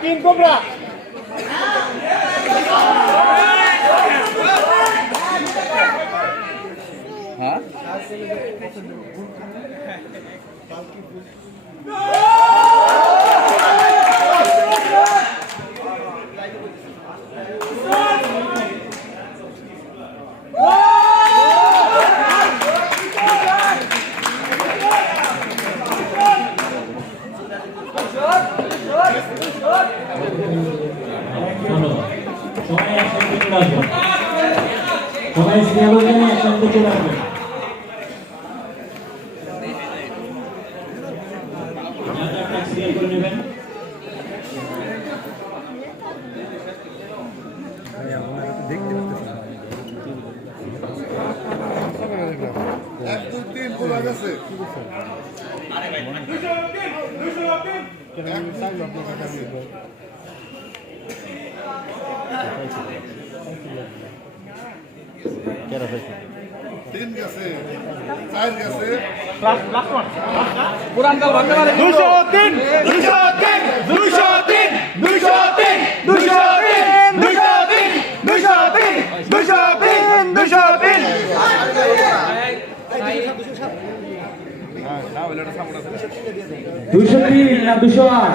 তিন কোমরা হ্যাঁ? আসবেন সবাই সিনেমা কেন একসাথে চলে আসবেন এক দুই তিন গেছে চার গেছে। দুশো তিন দুশো তিন দুশো তিন দুশো তিন দুশো তিন দুশো তিন দুশো তিন দুশো তিন দুশো তিন। দুশো তিন না দুশো আট?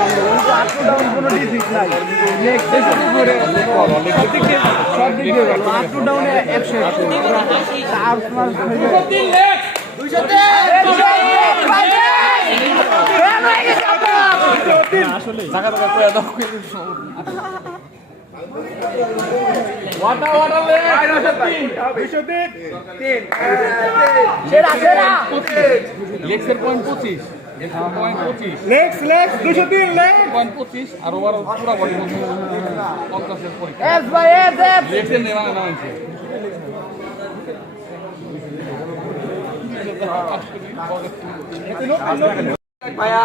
নাই। সব দিক একশো পয়েন্ট পঁচিশ। লেক্স লেক্স 203 ভাইয়া।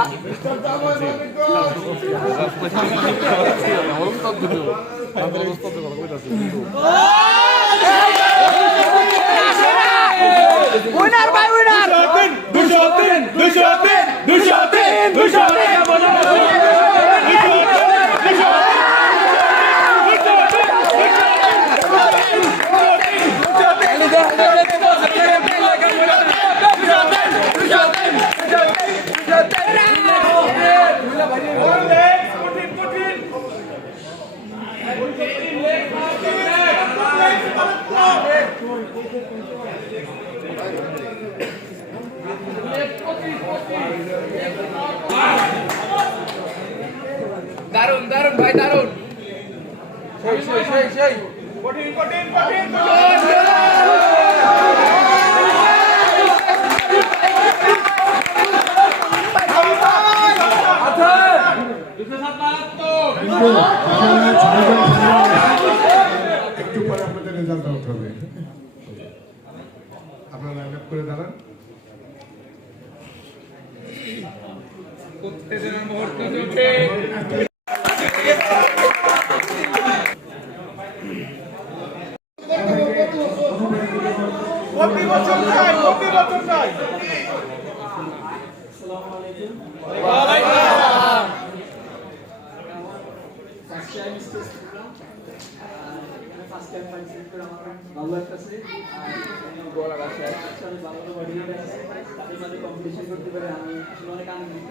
উইনার বাই উইনার দুশো তিন দুশো তিন দুশো তিন দুশো তিন করবে আপনারা লাইন আপ করে দাঁড়ান। উত্তেজনার মুহূর্ত চলছে ফার্স্ট টাইম পার্টিসিপেট করে আমার ভালো লাগতেছে আর আমি অনেক আনন্দিত।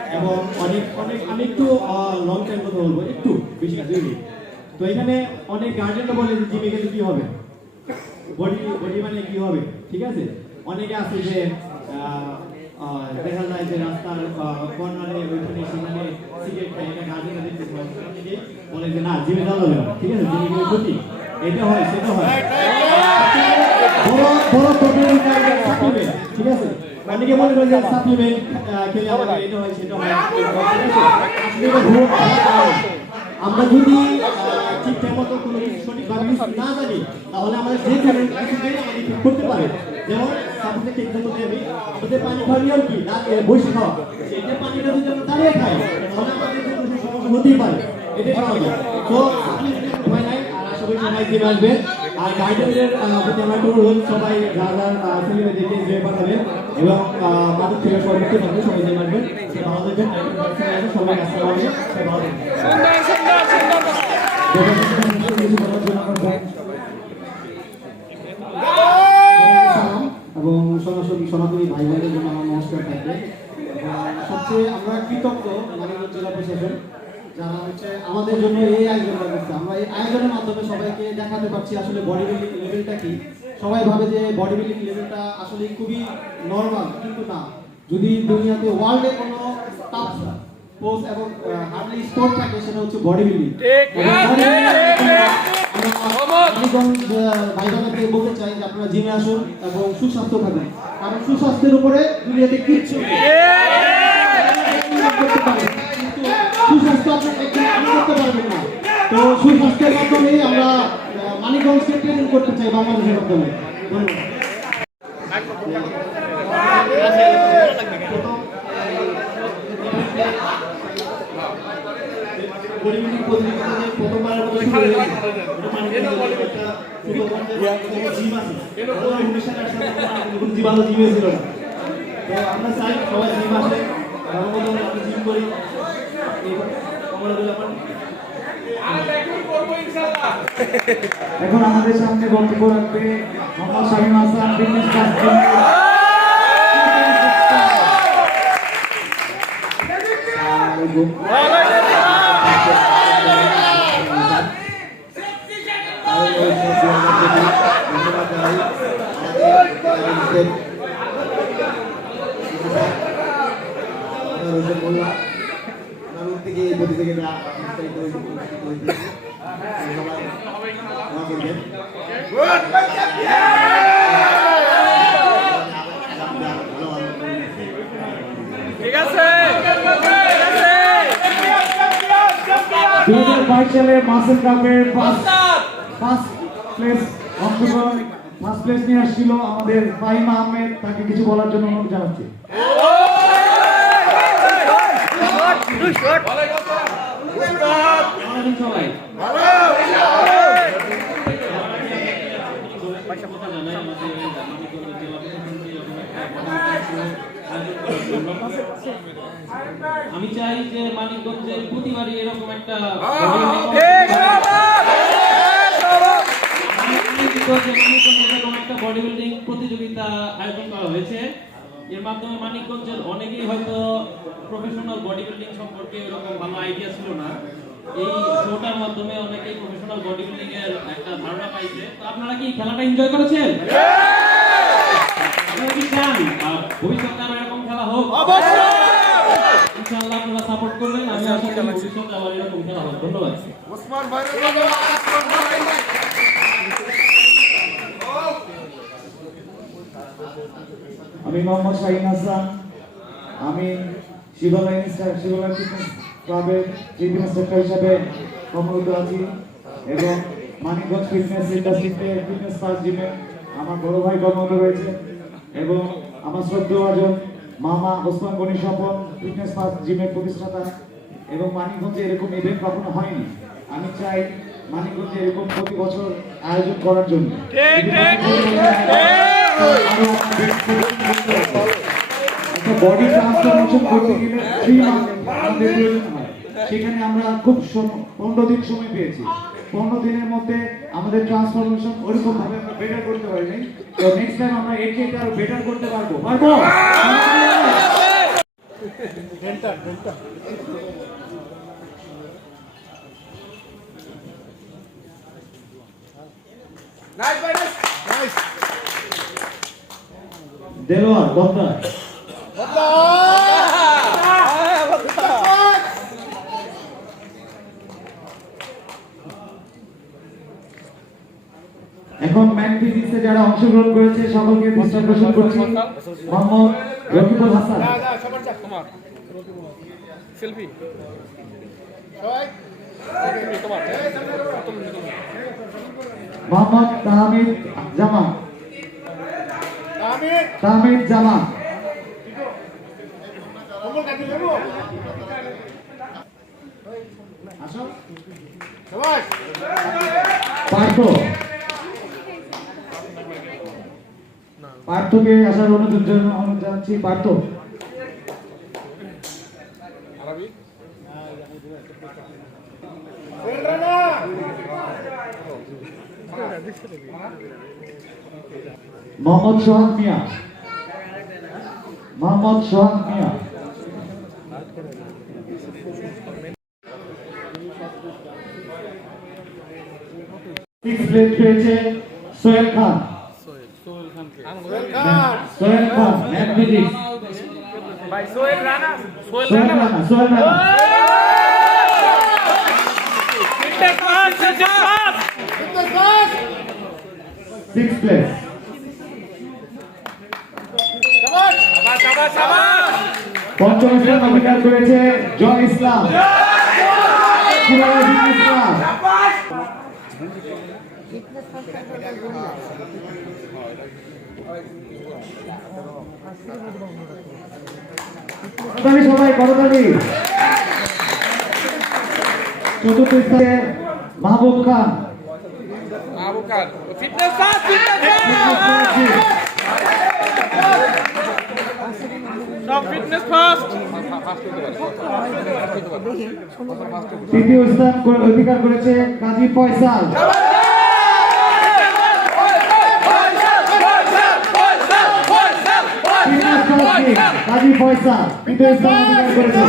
এবং অনেক অনেক আমি একটু লং টাইম কথা বলব একটু বেশি না দুই তো এখানে অনেক গার্জেনরা বলে যে জিমে গেলে কি হবে বডি বডি মানে কি হবে ঠিক আছে অনেকে আছে যে দেখা যায় যে রাস্তার কর্নারে ওইখানে সেখানে সিগারেট খায় এটা গার্জেনরা দেখতে অনেকে বলে যে না জিমে যাওয়া যাবে ঠিক আছে জিমে গেলে ক্ষতি এটা হয় সেটা হয় ঠিক আছে অনেকে মনে করে যে সাপ্লিমেন্ট খেলে আমাদের এটা হয় সেটা হয়। ঠিক। আমরা যদি ঠিকঠাক মতো কোনো কিছু সঠিকভাবে না জানি তাহলে আমাদের যে কোনো কিছুতেই আমাদের effect করতে পারে। যেমন সাপোজ এক্সাম্পল দিই আমি আমাদের পানি নিয়ম কি? বসে খাওয়া। পানিটা যদি আমরা দাঁড়িয়ে খাই তাহলে আমাদের কোনো সমস্যা হতেই পারে। এটাই স্বাভাবিক তো আপনি ভয় নাই আর আশা করি সবাই জিমে আসবেন। আর আমার একটু অনুরোধ সবাই যা যা ছেলেমেয়ে দেখে এনজয় পাঠাবেন এবং মাদক থেকে সর্বোচ্চ থাকবে সবাই জিমে আসবেন সে ভালো থাকবেন সবাই আসসালামু এবং সরাসরি সনাতনী ভাই বোনদের জন্য আমার নমস্কার থাকবে। সবচেয়ে আমরা কৃতজ্ঞ মানিকগঞ্জ জেলা প্রশাসন যারা হচ্ছে আমাদের জন্য এই আয়োজন করছে আমরা এই আয়োজনের মাধ্যমে সবাইকে দেখাতে পারছি আসলে বডি বিল্ডিং লেভেলটা কি। সবাই ভাবে যে বডি বিল্ডিং লেভেলটা আসলে খুবই নর্মাল কিন্তু না। যদি দুনিয়াতে ওয়ার্ল্ডে কোনো টাফ পোস্ট এবং হার্ডলি স্পোর্ট থাকে সেটা হচ্ছে বডি বিল্ডিং ভাইবানাকে বলতে চাই যে আপনারা জিমে আসুন এবং সুস্বাস্থ্য থাকুন। কারণ সুস্বাস্থ্যের উপরে দুনিয়াতে কিচ্ছু আনি করতে পারবেন না তো সুস্বাস্থ্যের মাধ্যমে আমরা মানিকগঞ্জকে ট্রেনিং করতে চাই বাংলাদেশের মাধ্যমে আলো জিমে ছিল না। আমরা চাই সবাই জিম আসে জিম করি এখন আমাদের সামনে বক্তব্য রাখবে মোহাম্মদ শামীম হাসান ক্লাস থেকে এই প্রতিযোগিতা। ঠিক আছে দু হাজার বাইশ সালে মাসেল কাপের ফার্স্ট প্লেস অংশগ্রহণ ফার্স্ট প্লেস নিয়ে আসছিল আমাদের ফাহিমা আহমেদ তাকে কিছু বলার জন্য অনুরোধ জানাচ্ছি। আমি চাই যে মানিকগঞ্জের প্রতিবারই এরকম একটা মানিকগঞ্জে প্রতিযোগিতা আয়োজন করা হয়েছে। এর মাধ্যমে মানিকগঞ্জের অনেকেই হয়তো প্রফেশনাল বডি বিল্ডিং সম্পর্কে এরকম ভালো আইডিয়া ছিল না। এই শোটার মাধ্যমে অনেকেই প্রফেশনাল বডি বিল্ডিং এর একটা ধারণা পাইছে। তো আপনারা কি খেলাটা এনজয় করেছেন? আপনারা কি চান? ভবিষ্যতে আরও এরকম খেলা হোক? ইনশাআল্লাহ আপনারা সাপোর্ট করবেন। আমি আশা করি ভবিষ্যতে আবার এরকম খেলা হবে। ধন্যবাদ। ওসমান ভাই আমি মোহাম্মদ শাহিন হাসান। আমি শিবালয় শিবালয় ফিটনেস ক্লাবের ফিটনেস সেক্টর হিসাবে কর্মরত আছি এবং মানিকগঞ্জ ফিটনেস ইন্ডাস্ট্রিতে ফিটনেস পার্ক জিমে আমার বড় ভাই কর্মরত রয়েছে এবং আমার শ্রদ্ধেয় আজন মামা ওসমান গনি স্বপন ফিটনেস ফার্স্ট জিমের প্রতিষ্ঠাতা এবং মানিকগঞ্জে এরকম ইভেন্ট কখনো হয়নি। আমি চাই মানিকগঞ্জে এরকম প্রতি বছর আয়োজন করার জন্য। বডি ট্রান্সফরমেশন করতে গেলে থ্রি মান্থ প্রয়োজন হয়। সেখানে আমরা খুব পনেরো দিন সময় পেয়েছি। পনেরো দিনের মধ্যে আমাদের ট্রান্সফরমেশন ওরকম ভাবে আমরা বেটার করতে পারিনি। তো নেক্সট টাইম আমরা এর থেকে আরও বেটার করতে পারব। পারব? নাইস ভাই নাইস দেলোয়ার বন্দা এখন ম্যান ফিজিক্সে যারা অংশগ্রহণ করেছে সকলকে দৃষ্টি আকর্ষণ করছি। মোহাম্মদ রকিবুল হাসান। সেলফি। মোহাম্মদ তাহমিদ জামা আমি তাহমিদ জামা পার্থকে আসার অনুরোধ জানা- অনুরোধ জানাচ্ছি। পার্থ। মোহাম্মদ সোহান মিয়া। মোহাম্মদ সোহান মিয়া সিক্স প্লেস পেয়েছে সোহেল খান খান সোহেল খান ম্যাথমেটিক্স ভাই Sohel Rana Sohel Sohel Rana Sohel Rana fitness pass fitness pass fitness pass six place পঞ্চম স্থান অধিকার করেছে জয় ইসলাম। সবাই করতালি। চতুর্থ স্থানে মাহবুব খান। আবু খান। তৃতীয় স্থান করে- অধিকার করেছে কাজী ক্লাসিক কাজী ফয়সাল তৃতীয় স্থান অধিকার করেছে।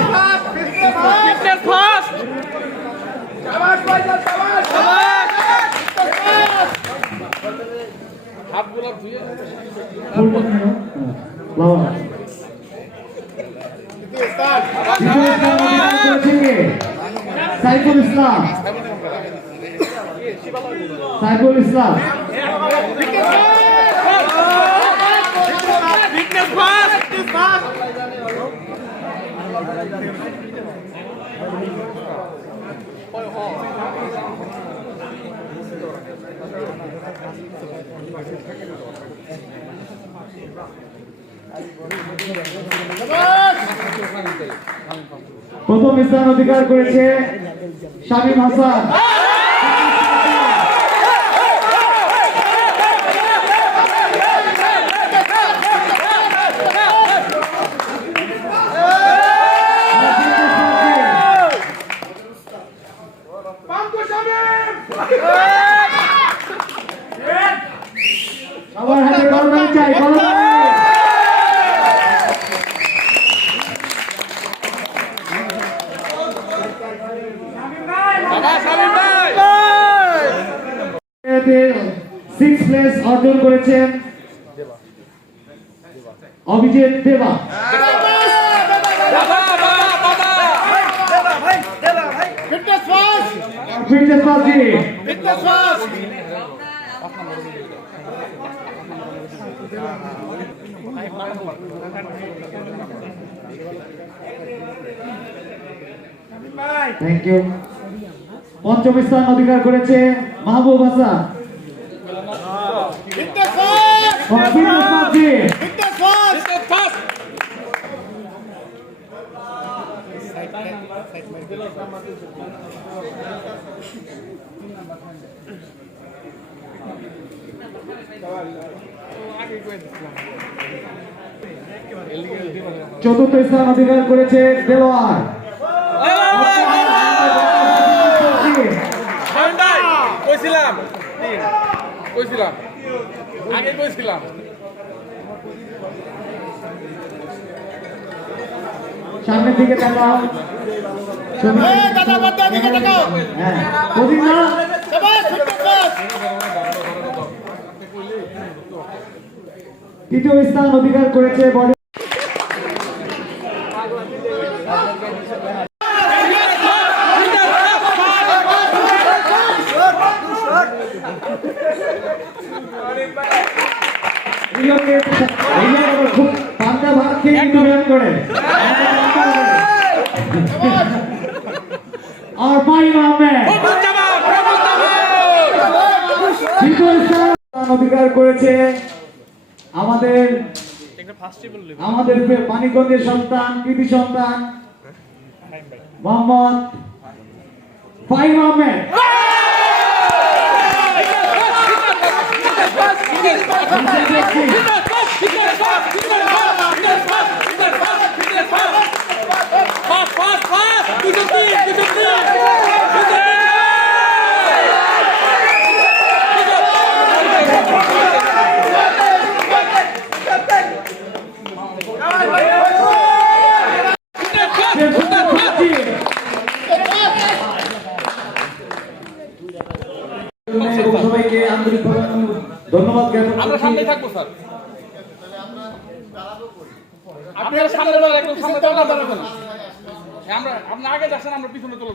হাত গোলাপ ধুয়ে সাইফুল ইসলাম। সাইফুল ইসলাম। প্রথম স্থান অধিকার করেছে শামীম! হাসান সবার হাতে চাই শামিম ভাই। সিক্স প্লেস অর্জন করেছেন। অভিজিৎ দেবা। বাবা বাবা পঞ্চম স্থান অধিকার করেছে মাহবুব হাসান। চতুর্থ স্থান অধিকার করেছে দেওয়ার কইছিলাম। কইছিলাম। আগে কইছিলাম। সামনের দিকে তাকাও। দাদা বাদ্দা দিকে তাকাও। হ্যাঁ প্রদীপ না তৃতীয় স্থান অধিকার করেছে বডি এই লোকে এই লোক আবার খুব পান্তা ভাত খেয়ে অধিকার করেছে আমাদের আমাদের মানিকগঞ্জের সন্তান কৃতি সন্তান মোহাম্মদ ফাইম আহমেদ সবাইকে আন্তরিকভাবে ধন্যবাদ জ্ঞাপন আমরা। সামনে থাকব স্যার আপনারা সামনে একদম সামনে আমরা আপনি আগে যাচ্ছেন আমরা পিছনে চলে